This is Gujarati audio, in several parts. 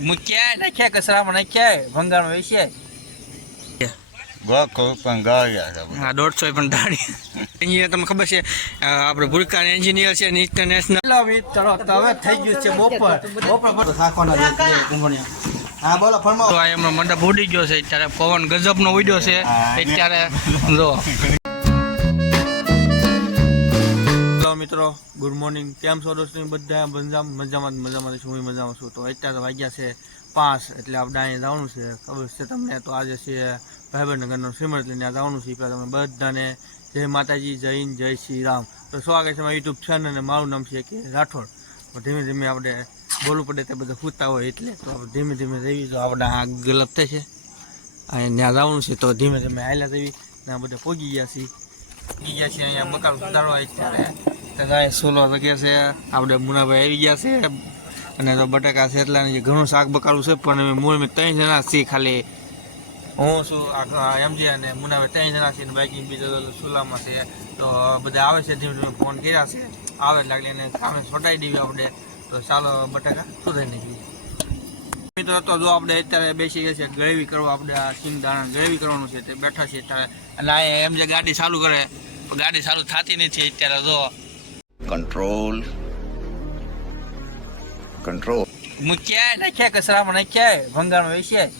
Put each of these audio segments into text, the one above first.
મૂક્યા નાખ્યા કચરામાં નાખ્યા ભંગાણ વેચ્યા હા દોઢસો પણ દાડી એન્જિનિયર તમને ખબર છે આપણે ભૂરકા એન્જિનિયર છે ઇન્ટરનેશનલ હવે થઈ ગયું છે બપોર. બપોર હા બોલો ફરમાવો. એમનો મંડપ ઉડી ગયો છે અત્યારે પવન ગજબનો ઉડ્યો છે અત્યારે જો. મિત્રો ગુડ મોર્નિંગ કેમ છો દોસ્તો? બધા મજામાં મજામાં મજામાં છું. હું મજામાં છું. તો અત્યારે વાગ્યા છે પાંચ, એટલે આપણે અહીંયા જવાનું છે. ખબર છે તમને? તો આજે છે ભાઈબંધનગરનો શ્રીમદ લઈને જવાનું છે. પહેલાં તમને બધાને જય માતાજી, જય હિન્દ, જય શ્રી રામ. તો સ્વાગત છે મારા યુટ્યુબ ચેનલ અને મારું નામ છે કે રાઠોડ. ધીમે ધીમે આપણે બોલવું પડે તે બધા પૂછતા હોય એટલે તો આપણે ધીમે ધીમે જઈએ તો આપણે આ ગલપ થશે અહીંયા ત્યાં જવાનું છે. તો ધીમે ધીમે હાલ્યા જઈએ આ બધા પહોંચી ગયા છીએ. ગયા છીએ અહીંયા બકાલ ઉતારવા અત્યારે તો ગાય સોલો વાગ્યા છે. આપણે મુનાભાઈ આવી ગયા છે. અને તો બટાકા છે એટલા ઘણું શાક બકાલું છે, પણ અમે મૂળ ત્રણ જણા છીએ ખાલી. હું છું એમજી અને મુનાભાઈ ત્રણ જણા છીએ અને બાકી બીજા સુલામાં છે. તો બધા આવે છે ધીમે ધીમે ફોન કર્યા છે, આવે લાગે એને સામે છોટાઈ દેવી આપણે. તો ચાલો બટાકા સુધાઈ નાખીએ. મિત્રો, તો જો આપણે અત્યારે બેસી ગયા છે ગ્રેવી કરવા, આપણે આ સિંગ દાણા ગ્રેવી કરવાનું છે, તે બેઠા છીએ અત્યારે. અને આ એમ જે ગાડી ચાલુ કરે, ગાડી ચાલુ થતી નથી અત્યારે, જો. કંટ્રોલ કંટ્રોલ મૂક્યા નાખ્યા કચરામાં નાખ્યા ભંગાણ વેચ્યા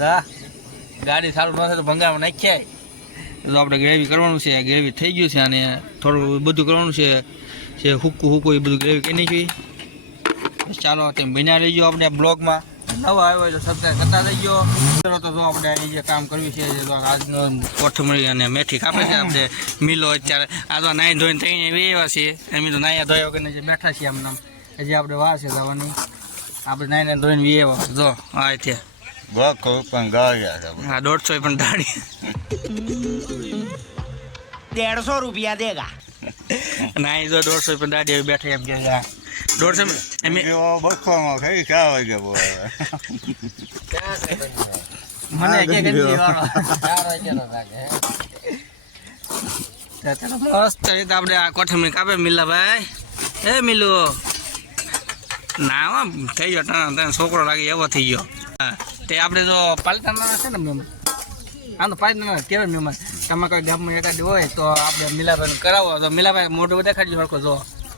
હા ગાડી ચાલુ ન તો ભંગારમાં નાખ્યા તો આપણે ગ્રેવી કરવાનું છે ગ્રેવી થઈ ગયું છે અને થોડું બધું કરવાનું છે, જે હુક્કું હુક્કું એ બધું ગ્રેવી કરી નાખ્યું ચાલો, તેમ બન્યા રહીજો આપણે બ્લોગમાં. નવો આવ્યો એટલે સબસ્ક્રાઈબ કરતા થઈ ગયો તો આપણે અહીં જે કામ કરવી છે આજનો કોથમરી અને મેથી કાપે છે આપણે મિલો અત્યારે. આ તો નાઈ ધોઈને થઈને એવા છીએ. એમ તો નાયા ધોયા વગરને જે બેઠા છીએ આમ નામ. હજી આપણે વાર છે જવાની. આપણે નાઈને ધોઈને વીએવા જો આ ત્યાં હા દોઢસો પણ દાડી દેડસો રૂપિયા દેગા. નાઈ જો દોઢસો પણ દાઢી બેઠા એમ કે દોઢસો ખાઈ ચાર વાગે મને આપણે આ કોઠમી કાપે મિલાભાઈ એ મિલુ ના થઈ ગયો ટાણા ટાણા છોકરો લાગે એવો થઈ ગયો. હા તે આપણે જો પાલટાના છે ને મહેમાન. આમ તો પાલટાના કેવાય મહેમાન. તમે કોઈ ગામમાં એકાદ હોય તો આપણે મિલાભાઈ કરાવો. તો મિલાભાઈ મોઢું દેખાડજો સરખો જો.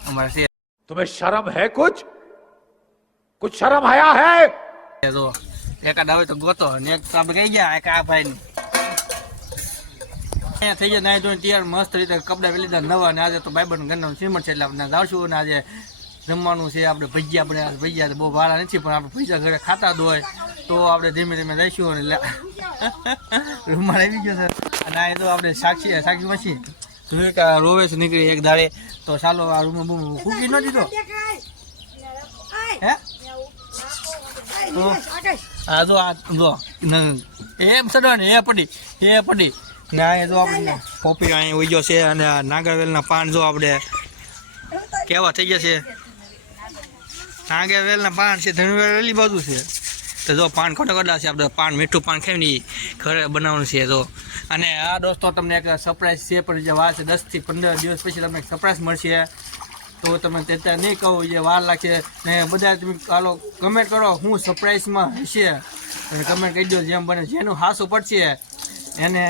અમારે तुम्हें शर्म है कुछ कुछ शर्म आया है એ જો એકાદ આવે તો ગોતો ને એક તો આપણે કહી ગયા એક આ ભાઈ અહીંયા થઈ જાય નાઈ ધોઈને તૈયાર મસ્ત રીતે કપડા પહેરી લીધા નવા ને આજે તો ભાઈબંધ ઘરના શ્રીમંત છે એટલે આપણે જાવશું અને આજે જમવાનું છે આપણે ભજીયા આપણે આજે ભજીયા તો બહુ ભાડા નથી પણ આપણે ભજીયા ઘરે ખાતા જ હોય તો આપણે ધીમે ધીમે રહીશું અને લે- રૂમાલ આવી ગયો છે અને આ તો આપણે સાક્ષી સાક્ષી મશી જોયું રોવે છે, નીકળી એક દાડે. તો ચાલો, આ રૂમ બૂમ ફૂકી ન દીધો. હે? તો આ જો આ જો એમ સડો ને, એ પડી એ પડી. ના એ જો આપણે પોપી અહીં ઉઈ છે અને નાગરવેલના પાન જો આપણે કેવા થઈ ગયા છે. નાગરવેલના પાન છે, ધનુવેલ ઓલી બાજુ છે. તો જો પાન ખોટા ખોટા છે, આપણે પાન, મીઠું પાન ખાઈ ને ઘરે બનાવવાનું છે, જો. અને આ દોસ્તો, તમને એક સરપ્રાઈઝ છે, પણ જે વાર છે, દસથી પંદર દિવસ પછી તમને સરપ્રાઈઝ મળશે. તો તમે તે નહીં કહો, જે વાર લાગશે. ને બધા તમે ચાલો કમેન્ટ કરો હું સરપ્રાઈઝમાં હશે. અને કમેન્ટ કહી દો જેમ બને જેનું હાસું પડશે. એને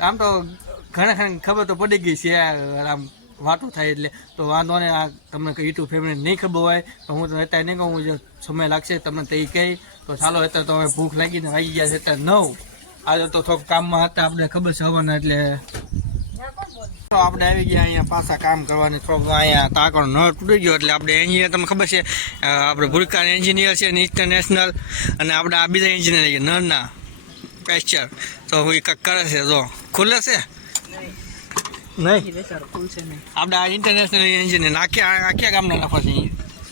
આમ તો ઘણા ઘણી ખબર તો પડી ગઈ છે, આમ વાતો થાય એટલે. તો વાંધો ને આ તમને યુટ્યુબ ફેમિલી નહીં ખબર હોય, તો હું તમને અત્યારે નહીં કહું, જે સમય લાગશે, તમને તે કહી. તો ચાલો, અત્યારે તો હવે ભૂખ લાગીને વાગી ગયા છે, અત્યારે નવ. આજે તો થોડુંક કામમાં હતા આપણે ખબર છે હવાના એટલે. તો આપણે આવી ગયા અહીંયા પાછા કામ કરવાની થોડુંક અહીંયા તાકડો ન તૂટી ગયો એટલે આપણે એન્જિનિયર તમને ખબર છે આપણે ભૂલકાર એન્જિનિયર છે ઇન્ટરનેશનલ અને આપણે આ બીજા એન્જિનિયર છે નરના પેસ્ચર તો હું એ કંઈક કરે છે જો ખુલે છે? નહીં. આપણે આ ઇન્ટરનેશનલ એન્જિનિયર આખ્યા આખ્યા ગામના નાખવા છે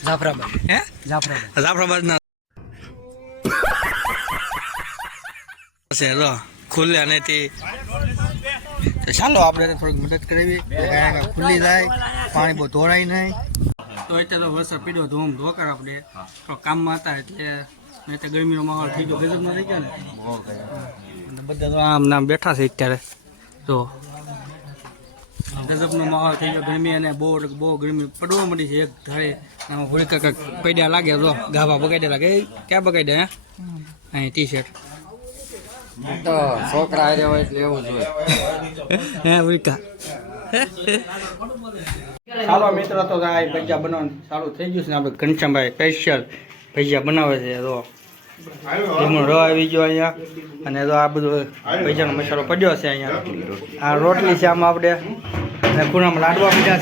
જાફરાબાદ. હે? જાફરાબાદ. જાફરાબાદના. છે જો ખુલે અને તે ચાલો આપણે થોડીક મદદ કરવી. ખુલ્લી જાય પાણી બહુ ધોરાય નહીં. તો અત્યારે તો વરસાદ પીડ્યો ધોમ ધોકર આપણે. તો કામમાં હતા એટલે નહીં તો ગરમીનો માહોલ થઈ ગયો ગજબનો થઈ ગયો ને. બધા તો આમ નામ બેઠા છે અત્યારે. તો ગજબનો માહોલ થઈ ગયો ગરમી અને બહુ એટલે બહુ ગરમી પડવા મળી છે એક ધારે. આમાં હોળી કાંઈક પૈડ્યા લાગે તો ગાભા બગાડ્યા લાગે. એ ક્યાં બગાડ્યા હે? અહીં ટી શર્ટ તો છોકરા હારે હોય એટલે એવું જોઈએ હે ઉલકા ચાલો મિત્રો તો આ ભજીયા બનાવવાનું ચાલુ થઈ ગયું છે ને આપણે ઘનશ્યામભાઈ સ્પેશિયલ ભજીયા બનાવે છે. તો લીમડો રો આવી ગયો અહીંયા અને તો આ બધું ભજીયાનો મસાલો પડ્યો છે અહીંયા. આ રોટલી છે આમાં આપણે. અને ખૂણામાં લાડવા મીઠા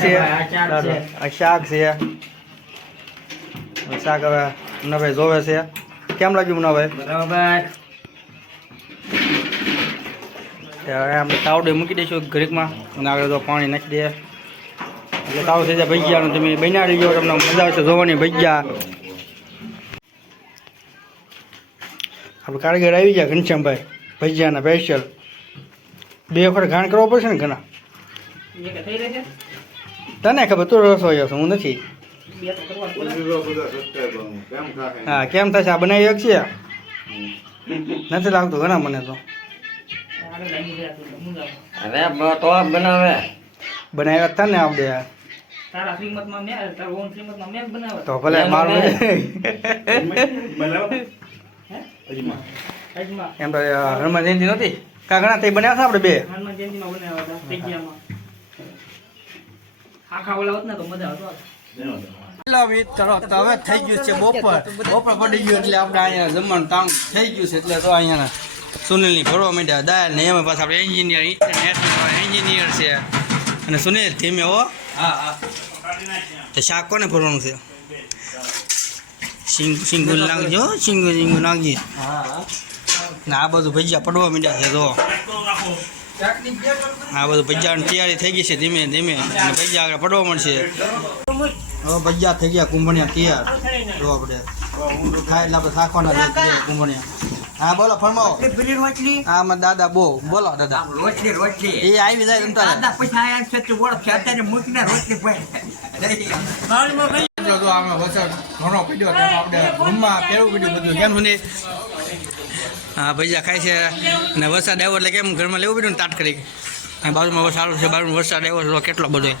છે. આ શાક છે. શાક હવે નવે જોવે છે. કેમ લાગ્યું નભાઈ બરાબર. હવે આપણે તાવડે મૂકી દઈશું ઘરેકમાં અને આગળ તો પાણી નાખી દઈએ. એટલે તાવ થઈ જાય ભજીયાનું તમે બનાવી ગયો તમને મજા આવશે જોવાની ભજીયા. આપણે કારીગર આવી ગયા ઘનશ્યામભાઈ ભજીયાના સ્પેશિયલ બે વખત ઘાણ કરવો પડશે ને ઘણા? તને ખબર તું રસોઈ છો હું નથી. હા કેમ થશે? આ બનાવી શકશે નથી લાગતું ઘણા મને તો. અરે તો આ બનાવે. બનાવ્યા હતા ને આપણે. તો ભલે મારું એમ તો હનુમાન જયંતિ નહોતી? કા ઘણા તે બનાવ્યા હતા આપણે બે એટલા મિત્રો હવે થઈ ગયું છે બપોર. બપોર પડી ગયું એટલે આપણે અહીંયા જમવાનું તામ થઈ ગયું છે. એટલે તો અહીંયા સુનિલની ફરવા માંડ્યા દાળ ને એમાં પાછા આપણે એન્જિનિયર એન્જિનિયર છે. અને સુનિલ ધીમે હો. હા શાક કોને ફરવાનું છે? સિંગ સિંગુલ નાખજો સિંગુ સિંગુ નાખજો ને આ બધું ભજીયા પડવા માંડ્યા છે તો આ બધું ભજીયાની તૈયારી થઈ ગઈ છે ધીમે ધીમે. અને ભજીયા આગળ પડવા મળશે. હવે ભજીયા થઈ ગયા કુંભણિયા તૈયાર. જો આપણે થાય એટલે આપણે શાખવાના કુંભણિયા. હા બોલો ફરમાવો. હા મારા દાદા બહુ. બોલો દાદા. રોટલી રોટલી. એ આવી જાય તમતા દાદા પછી આયા છે તું ઓળખ અત્યારે મૂકીને રોટલી વરસાદ ઘણો પડ્યો આપણે રૂમમાં કેવું પડ્યું બધું? કેમ સુની હા ભજીયા ખાય છે. અને વરસાદ આવ્યો એટલે કેમ ઘરમાં લેવું પડ્યું ને તાટ કરી અને બાજુમાં વરસાદ સારું છે બાજુમાં વરસાદ આવ્યો છે તો કેટલો બધો.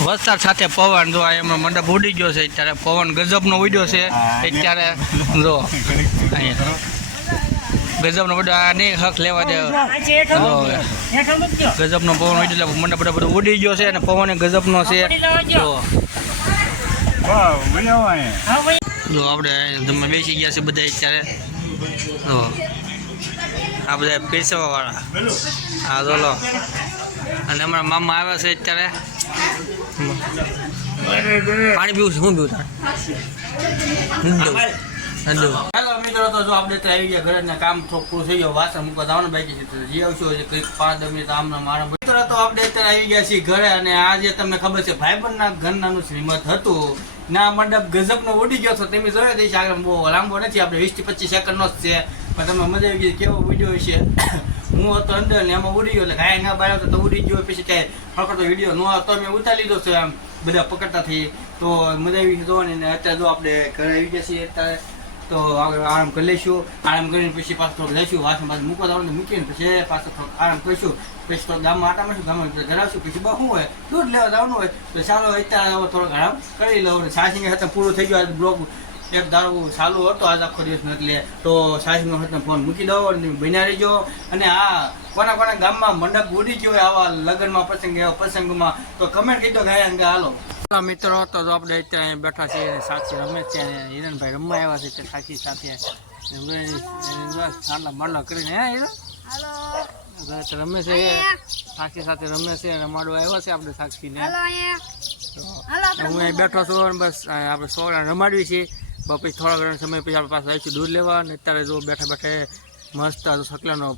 વરસાદ સાથે પવન જો આ એમનો મંડપ ઉડી ગયો છે અત્યારે પવન ગજબનો ઉડ્યો છે અત્યારે જો ગજબનો બધો આ નહીં હક લેવા દે. ગજબનો પવન ઉડી એટલે મંડપ બધો બધો ઉડી ગયો છે અને પવન એ ગજબનો છે. જો. જો આપણે તમે બેસી ગયા છે બધા અત્યારે. તો આ બધા પીરસવાવાળા. હા, તો અને અમારા મામા આવ્યા છે અત્યારે. પાણી પીવું છે, શું પીવું તારે? મિત્રો, તો જો આપણે આવી ગયા ઘરે ને કામ થોડું થઈ ગયું, વાસણ મૂકવા જવાનું બાકી છે જે આવશો કંઈક પાંચ દસ મિનિટ આમના મારા. મિત્રો, તો આપણે અત્યારે આવી ગયા છીએ ઘરે, અને આજે તમને ખબર છે, ભાઈબંધના ઘરનાનું શ્રીમત હતું. ના, મંડપ ગજબનો ઉડી ગયો તો તમે જોયો દઈશ આગળ બહુ લાંબો નથી, આપણે વીસથી પચીસ સેકન્ડનો જ છે. પણ તમે મજા આવી ગઈ, કેવો વીડિયો છે હું હતો અંદર, ને એમાં ઉડી ગયો, એટલે ઘાય ના બહાર તો ઉડી ગયો, પછી કાંઈ ફકડતો વીડિયો ન હતો, મેં ઉતારી લીધો છે, આમ બધા પકડતા થઈ. તો મજા આવી જોવાની અત્યારે જો આપણે ઘરે આવી ગયા છીએ, અત્યારે તો આરામ કરી લઈશું. આરામ કરીને પછી પાછું થોડુંક લઈશું વાસણ પાછું મૂકવા જવાનું મૂકીને પછી પાછું થોડુંક આરામ કરીશું. પછી તો ગામમાં આટા મારશું, ગામમાં ધરાવશું. પછી બહુ હોય, દૂધ લેવા જવાનું હોય, તો ચાલો અત્યારે થોડોક આરામ કરી લઉં. સાસિંગ હતા પૂરું થઈ ગયું. બ્લોક એક દારૂ ચાલુ હતો આજ આખો દિવસ એટલે તો સાસિંગનો હતો ફોન મૂકી દો અને બન્યા રહેજો. અને આ કોના કોના ગામમાં મંડપ ઉડી ગયો આવા લગ્નમાં, પ્રસંગ, એવા પ્રસંગમાં, તો કમેન્ટ કીધો દો ગાય, હાલો. મિત્રો તો આપણે અત્યારે બેઠા છીએ સાચી સાક્ષી રમેશ છે હિરણભાઈ રમવા આવ્યા છે તે સાક્ષી સાથે. ચાંદલા બાંડલા કરીને હે હિરણ? રમે છે. સાક્ષી સાથે રમે છે રમાડવા આવ્યા છે આપણે સાક્ષીને. તો હું અહીં બેઠો છું અને બસ આપણે છોકરા રમાડવી છીએ. પછી થોડા ઘણા સમય પછી આપણે પાસે આવીશું દૂધ લેવા અને અત્યારે જો બેઠા બેઠા મસ્ત સકલાનો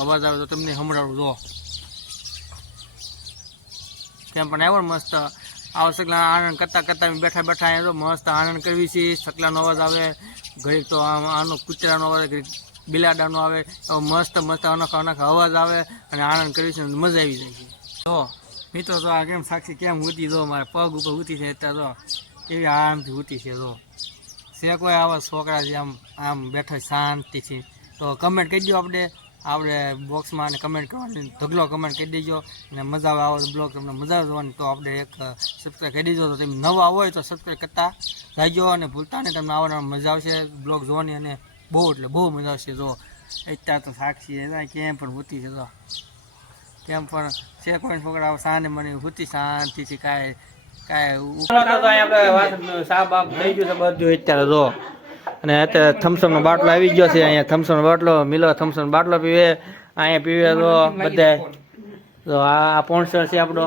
અવાજ આવે તો તમને સંભળાવું જો. કેમ પણ આવ્યો મસ્ત આવો સકલા આનંદ કરતાં કરતાં બેઠા બેઠા અહીંયા તો મસ્ત આનંદ કરવી છે. સકલાનો અવાજ આવે. ઘડીક તો આમ આનો કૂતરાનો અવાજ ઘડીક બિલાડાનો આવે. મસ્ત મસ્ત અનોખા અનોખા અવાજ આવે અને આનંદ કરવી છે મજા આવી જાય છે. તો મિત્રો, તો આ કેમ સાક્ષી કેમ ઉતી જો? મારે પગ ઉપર ઉતી છે અત્યારે તો. એવી આરામથી ઉતી છે જો. છે કોઈ આવા છોકરા છે આમ આમ બેઠા શાંતિથી. તો કમેન્ટ કરી દો આપણે. આપણે બોક્સમાં અને કમેન્ટ કરવાની, ઢગલો કમેન્ટ કરી દેજો. અને મજા આવે આવો બ્લોગ તમને મજા જોવાની, તો આપણે એક સબસ્ક્રાઈબ કરી દેજો. તો તમે નવા હોય તો સબસ્ક્રાઈબ કરતા રહેજો અને ભૂલતા ને તમને આવવાની મજા આવશે બ્લોગ જોવાની અને બહુ, એટલે બહુ મજા આવશે. જો, અત્યારે તો સાક્ષી એના કેમ પણ હોતી છે તો કેમ પણ છે કોઈ છોકરા સાને મને હોતી, શાંતિથી કાંઈ કાંઈ સાહેબ આપ થઈ ગયું છે બધું અત્યારે, જો. અને અત્યારે થમ્સઅપનો બાટલો આવી ગયો છે અહીંયા થમ્સઅપનો બાટલો મિલો થમસમ બાટલો પીવે અહીંયા પીવે તો બધા તો આ પોન્સર છે આપણો.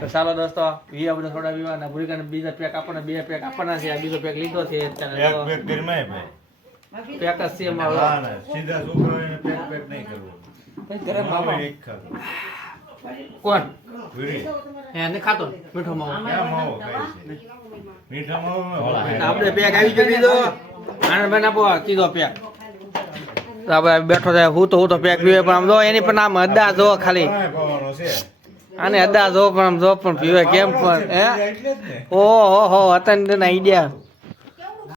તો ચાલો દોસ્તો વી આપણે થોડા પીવાના ભૂરીકાને બીજા પેક આપણને બે પેક આપવાના છે આ બીજો પેક લીધો છે અત્યારે પેક જ છે અમારો. સીધા છોકરાઓને પેક પેક નહીં કરવું કોણ? એને ખાતો મીઠો માવો. માવો આપણે બેઠો થાય હું તો હું તો પેક પીવે, પણ આમ જો એની પણ આમ અદા જો ખાલી. અને અદા જો પણ આમ જો પણ પીવે, કેમ પણ, હે? ઓહો, હો હતા આઈડિયા